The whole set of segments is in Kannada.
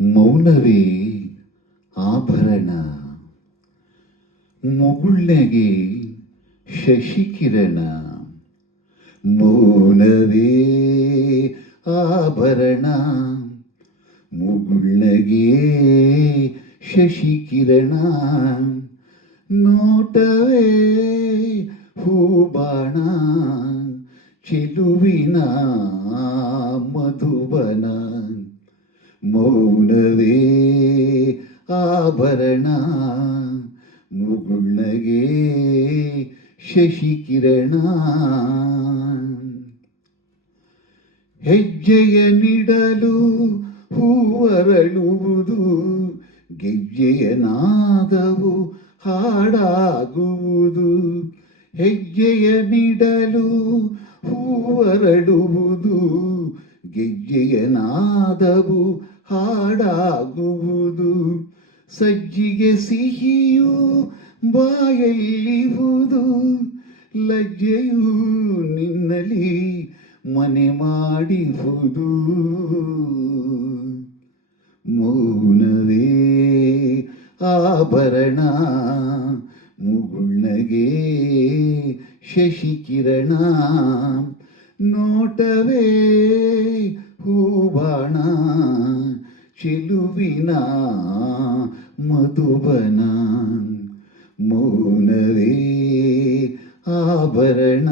ಮೌನವೇ ಆಭರಣ, ಮುಗುಳ್ನಗೆ ಶಶಿಕಿರಣ. ಮೌನವೇ ಆಭರಣ, ಮುಗುಳ್ನಗೆ ಶಶಿಕಿರಣ. ನೋಟವೇ ಹೂಬಾಣ, ಚೆಲುವಿನ ಮಧುಬನ. ಮೌನವೇ ಆಭರಣ, ಮುಗುಳ್ನಗೆ ಶಶಿಕಿರಣ. ಹೆಜ್ಜೆಯ ನಿಡಲು ಹೂವರಳುವುದು, ಗೆಜ್ಜೆಯ ನಾದವು ಹಾಡಾಗುವುದು. ಹೆಜ್ಜೆಯ ನಿಡಲು ಹೂವರಳುವುದು, ಗೆಜ್ಜೆಯ ನಾದವು ಹಾಡಾಗುವುದು. ಸಜ್ಜಿಗೆ ಸಿಹಿಯು ಬಾಯಲ್ಲಿಹುದು, ಲಜ್ಜೆಯು ನಿನ್ನಲಿ ಮನೆ ಮಾಡಿಹುದು. ಮೌನವೇ ಆಭರಣ, ಮುಗುಳ್ನಗೆ ಶಶಿಕಿರಣ. ನೋಟವೇ ಹೂಬಾಣ, ಚೆಲುವಿನ ಮಧುಬನ. ಮೌನವೇ ಆಭರಣ.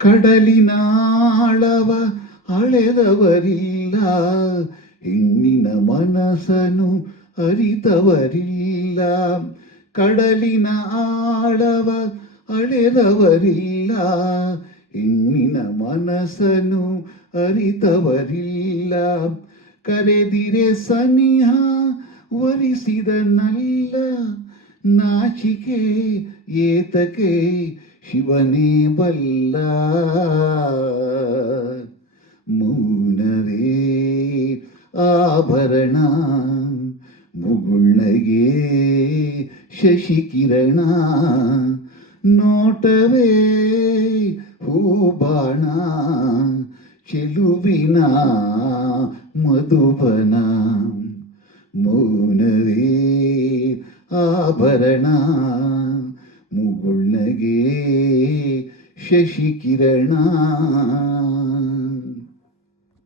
ಕಡಲಿನಾಳವ ಅಳೆದವರಿಲ್ಲ, ಹೆಣ್ಣಿನ ಮನಸ್ಸನ್ನು ಅರಿತವರಿಲ್ಲ. ಕಡಲಿನ ಆಳವ ಅಳೆದವರಿಲ್ಲ, ಹೆಣ್ಣಿನ ಮನಸ್ಸನ್ನು ಅರಿತವರಿಲ್ಲ. ಕರೆದಿರೆ ಸನಿಹ ವರಿಸಿದನಲ್ಲ, ನಾಚಿಕೆ ಏತಕೆ ಶಿವನೇ ಬಲ್ಲ. ಮೌನವೇ ಆಭರಣ, ಮುಗುಳ್ನಗೆ ಶಶಿಕಿರಣ. ನೋಟವೇ ಹೂಬಾಣ, ಚೆಲುವಿನ ಮಧುಬನ. ಮೌನವೇ ಆಭರಣ, ಮುಗುಳ್ನಗೆ ಶಶಿಕಿರಣ.